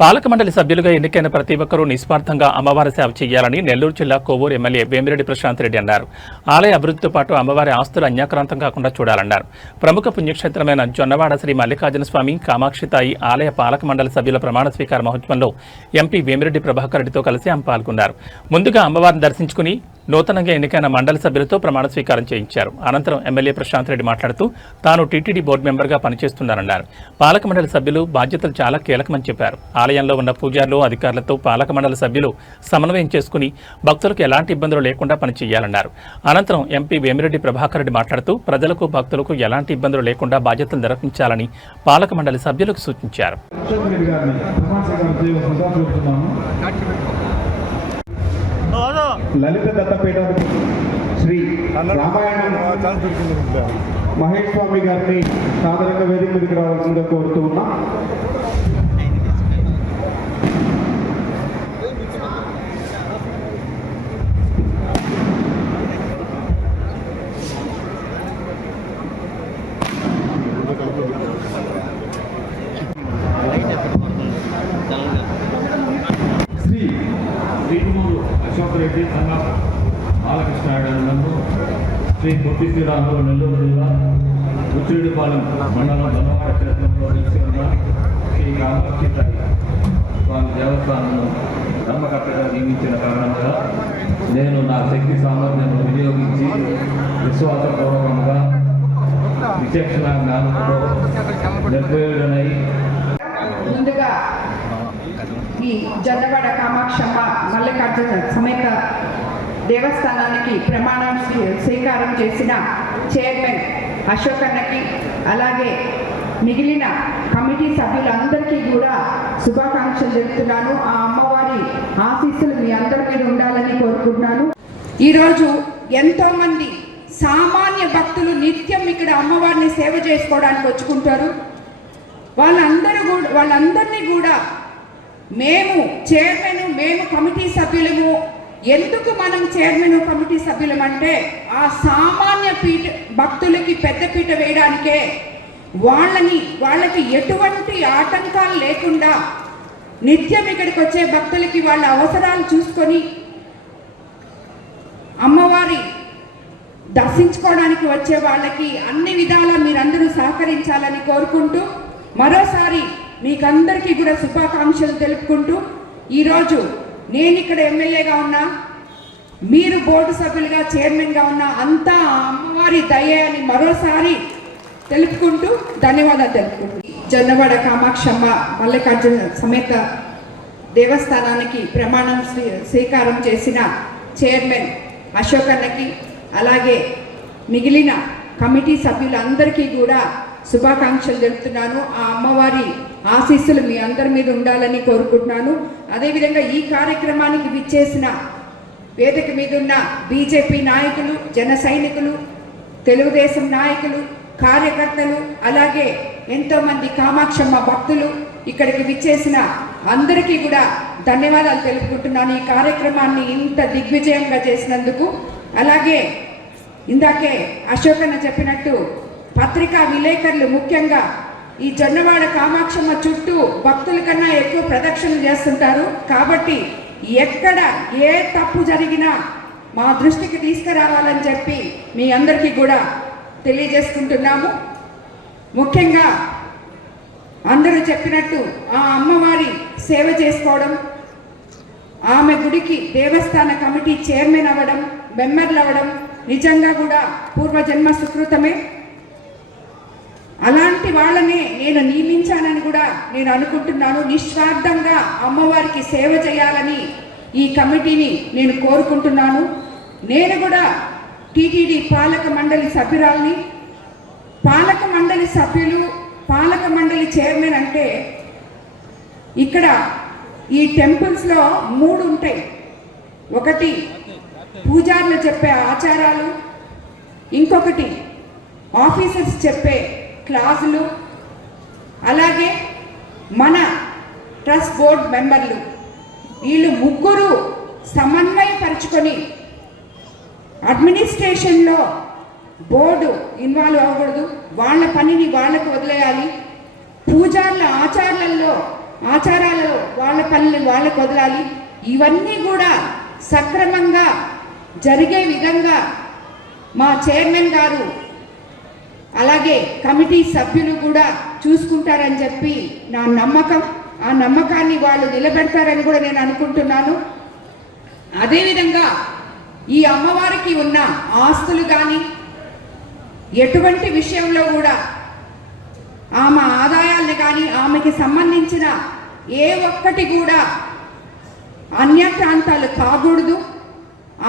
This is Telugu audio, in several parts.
పాలక మండలి సభ్యులుగా ఎన్నికైన ప్రతి ఒక్కరూ నిస్వార్థంగా అమ్మవారి సేవ చేయాలని నెల్లూరు జిల్లా కోవూరు ఎమ్మెల్యే వేమిరెడ్డి ప్రశాంత్ రెడ్డి అన్నారు. ఆలయ అభివృద్ధితో పాటు అమ్మవారి ఆస్తులు అన్యాక్రాంతం కాకుండా చూడాలన్నారు. ప్రముఖ పుణ్యక్షేత్రమైన జొన్నవాడ శ్రీ మల్లికార్జున స్వామి కామాక్షితాయి ఆలయ పాలక మండలి సభ్యుల ప్రమాణ స్వీకార మహోత్సవంలో ఎంపీ వేమిరెడ్డి ప్రభాకర్ రెడ్డితో కలిసి ఆమె పాల్గొన్నారు. ముందుగా అమ్మవారిని దర్శించుకుని నూతనంగా ఎన్నికైన మండలి సభ్యులతో ప్రమాణ స్వీకారం చేయించారు. అనంతరం ఎమ్మెల్యే ప్రశాంత్ రెడ్డి మాట్లాడుతూ తాను టీటీడీ బోర్డు మెంబర్గా పనిచేస్తున్నారన్నారు. పాలక మండలి సభ్యులు బాధ్యతలు చాలా కీలకమని చెప్పారు. ఆలయంలో ఉన్న పూజారులు అధికారులతో పాలక మండలి సభ్యులు సమన్వయం చేసుకుని భక్తులకు ఎలాంటి ఇబ్బందులు లేకుండా పనిచేయాలన్నారు. అనంతరం ఎంపీ వేమిరెడ్డి ప్రభాకర్ రెడ్డి మాట్లాడుతూ ప్రజలకు భక్తులకు ఎలాంటి ఇబ్బందులు లేకుండా బాధ్యతలు నిర్వహించాలని పాలక మండలి సభ్యులకు సూచించారు. లలిత దత్తపేట శ్రీ రామాయణం మహేష్ స్వామి గారిని సాధారణంగా వేదిక మీదకి రావాల్సిందిగా కోరుతూ ఉన్నా. అశోక్ రెడ్డి సంఘ బాలకృష్ణ నందు శ్రీ పొట్టి శ్రీరాములు నెల్లూరు జిల్లా ఉచ్చిరెడ్డిపాలెం మండలం ధర్మవాడ క్షేత్రంలో నిలిచి ఉన్న శ్రీ కామాక్షితాయి స్వామి దేవస్థానంను ధర్మకర్తగా నియమించిన కారణంగా నేను నా శక్తి సామర్థ్యాన్ని వినియోగించి విశ్వాసపూర్వకంగా విచక్షణ జ్ఞానంతో నిర్వహణై ముందుగా ఈ జొన్నవాడ కామాక్షమ్మ మల్లికార్జున సమేత దేవస్థానానికి ప్రమాణం స్వీకారం చేసిన చైర్మన్ అశోక్ అన్నకి, అలాగే మిగిలిన కమిటీ సభ్యులందరికీ కూడా శుభాకాంక్షలు చెప్తున్నాను. ఆ అమ్మవారి ఆశీస్సులు మీ అందరి మీద ఉండాలని కోరుకుంటున్నాను. ఈరోజు ఎంతోమంది సామాన్య భక్తులు నిత్యం ఇక్కడ అమ్మవారిని సేవ చేసుకోవడానికి వచ్చుకుంటారు. వాళ్ళందరినీ కూడా మేము చైర్మన్, మేము కమిటీ సభ్యులము. ఎందుకు మనం చైర్మన్ కమిటీ సభ్యులం అంటే ఆ సామాన్య భక్తులకి పెద్ద పీట వేయడానికే, వాళ్ళకి ఎటువంటి ఆటంకాలు లేకుండా నిత్యం ఇక్కడికి వచ్చే భక్తులకి వాళ్ళ అవసరాలు చూసుకొని అమ్మవారి దర్శించుకోవడానికి వచ్చే వాళ్ళకి అన్ని విధాలా మీరందరూ సహకరించాలని కోరుకుంటూ మరోసారి మీకందరికీ కూడా శుభాకాంక్షలు తెలుపుకుంటూ, ఈరోజు నేను ఇక్కడ ఎమ్మెల్యేగా ఉన్నా, మీరు బోర్డు సభ్యులుగా చైర్మన్గా ఉన్నా, అంతా అమ్మవారి దయ అని మరోసారి తెలుపుకుంటూ ధన్యవాదాలు తెలుపుకుంటూ జొన్నవాడ కామాక్షమ్మ మల్లికార్జున సమేత దేవస్థానానికి ప్రమాణం స్వీకారం చేసిన చైర్మన్ అశోక్ అన్నకి, అలాగే మిగిలిన కమిటీ సభ్యులందరికీ కూడా శుభాకాంక్షలు తెలుపుతున్నాను. ఆ అమ్మవారి ఆశీస్సులు మీ అందరి మీద ఉండాలని కోరుకుంటున్నాను. అదేవిధంగా ఈ కార్యక్రమానికి విచ్చేసిన వేదిక మీద ఉన్న బీజేపీ నాయకులు, జన సైనికులు, తెలుగుదేశం నాయకులు, కార్యకర్తలు, అలాగే ఎంతోమంది కామాక్షమ్మ భక్తులు ఇక్కడికి విచ్చేసిన అందరికీ కూడా ధన్యవాదాలు తెలుపుకుంటున్నాను. ఈ కార్యక్రమాన్ని ఇంత దిగ్విజయంగా చేసినందుకు. అలాగే ఇందాకే అశోక్ అన్న చెప్పినట్టు పత్రికా విలేకరులు ముఖ్యంగా ఈ జొన్నవాడ కామాక్షమ్మ చుట్టూ భక్తుల కన్నా ఎక్కువ ప్రదక్షిణలు చేస్తుంటారు. కాబట్టి ఎక్కడ ఏ తప్పు జరిగినా మా దృష్టికి తీసుకురావాలని చెప్పి మీ అందరికీ కూడా తెలియజేసుకుంటున్నాము. ముఖ్యంగా అందరూ చెప్పినట్టు ఆ అమ్మవారి సేవ చేసుకోవడం, ఆమె గుడికి దేవస్థాన కమిటీ చైర్మన్ అవ్వడం, మెంబర్లు అవ్వడం నిజంగా కూడా పూర్వజన్మ సుకృతమే. అలాంటి వాళ్ళనే నేను నియమించానని కూడా నేను అనుకుంటున్నాను. నిస్వార్థంగా అమ్మవారికి సేవ చేయాలని ఈ కమిటీని నేను కోరుకుంటున్నాను. నేను కూడా టీటీడీ పాలక మండలి సభ్యురాల్ని. పాలక మండలి సభ్యులు, పాలక మండలి చైర్మన్ అంటే ఇక్కడ ఈ టెంపుల్స్లో 3 ఉంటాయి. ఒకటి పూజారులు చెప్పే ఆచారాలు, ఇంకొకటి ఆఫీసర్స్ చెప్పే క్లాసులు, అలాగే మన ట్రస్ట్ బోర్డ్ మెంబర్లు. వీళ్ళు ముగ్గురు సమన్వయపరుచుకొని అడ్మినిస్ట్రేషన్లో బోర్డు ఇన్వాల్వ్ అవ్వకూడదు, వాళ్ళ పనిని వాళ్ళకు వదిలేయాలి. పూజార్ల ఆచారాలలో ఆచారాలు వాళ్ళ పనులు వాళ్ళకు వదలాలి. ఇవన్నీ కూడా సక్రమంగా జరిగే విధంగా మా చైర్మన్ గారు అలాగే కమిటీ సభ్యులు కూడా చూసుకుంటారని చెప్పి నా నమ్మకం. ఆ నమ్మకాన్ని వాళ్ళు నిలబెడతారని కూడా నేను అనుకుంటున్నాను. అదేవిధంగా ఈ అమ్మవారికి ఉన్న ఆస్తులు కానీ ఎటువంటి విషయంలో కూడా ఆమె ఆదాయాలను కానీ ఆమెకి సంబంధించిన ఏ ఒక్కటి కూడా అన్యక్రాంతాలు కాకూడదు.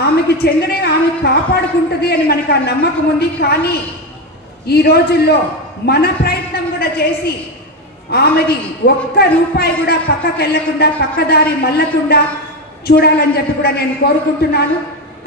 ఆమెకి చెందినవి ఆమె కాపాడుకుంటుంది అని మనకు ఆ నమ్మకం ఉంది. కానీ ఈ రోజుల్లో మన ప్రయత్నం కూడా చేసి ఆమెది ఒక్క రూపాయి కూడా పక్కకి వెళ్లకుండా పక్కదారి మళ్ళకుండా చూడాలని చెప్పి కూడా నేను కోరుకుంటున్నాను.